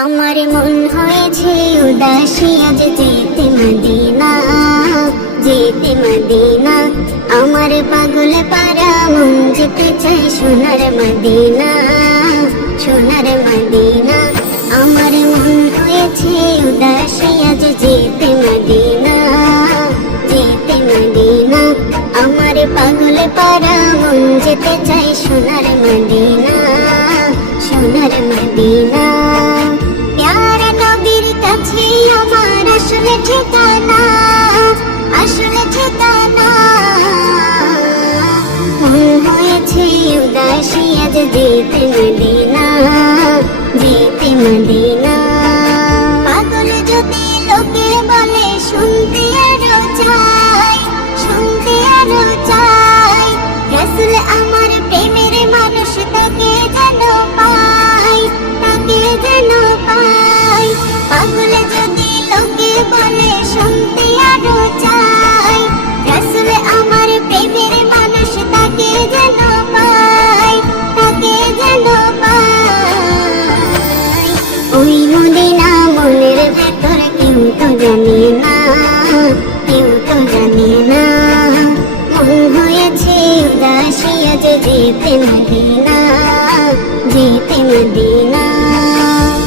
আমার মন হয়েছে উদাসী, আজ যেতে মদিনা যেতে মদিনা। আমার পাগল পারা মন যেতে চাই সোনার মদিনা সোনার মদিনা। আমার মন হয়েছে উদাসী, আজ যেতে মদিনা যেতে মদিনা। আমার পাগল পারা মন যেতে চাই সোনার মদিনা। আসলে ঠিকানা আসলে ঠিকানা। মন হয়েছে উদাসী, আজ যেতে মদিনা যেতে মদিনা। পাগল যদি লোকে বলে, শুনতে আরও চাই, শুনতে আরও চাই। রসুল হয়েছে আজ যেতে মদিনা যেতে মদিনা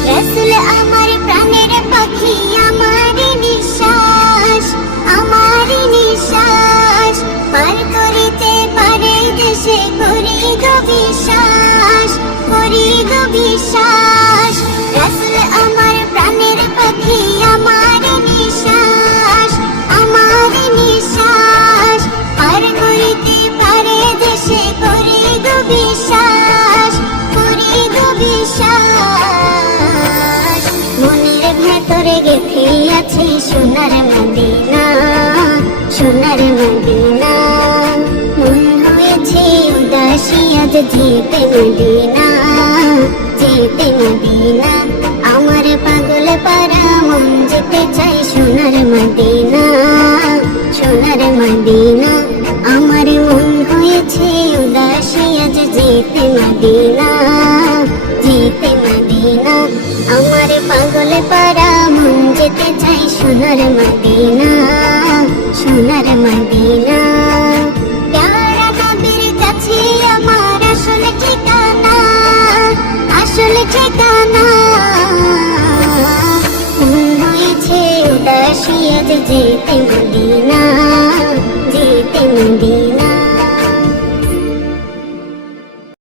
রসুল আমার প্রাণের পাখি আমার নিঃশ্বাস আমার নিঃশ্বাস পার করিতে পারে দেশে করি গো বিশ্বাস করি গো বিশ্বাস বিশ্বাস করি গো বিশ্বাস। মনের ভেতরে গেথে আছে সোনার মদিনা সোনার মদিনা। মন হয়েছে উদাসী, আজ যেতে মদিনা। আজ যেতে মদিনা যেতে মদিনা আমার পাগল পারা মন যেতে চাই সোনার মদিনা সোনার মদিনা আসলে ঠিকানা মন হয়েছে উদাসী আজ যেতে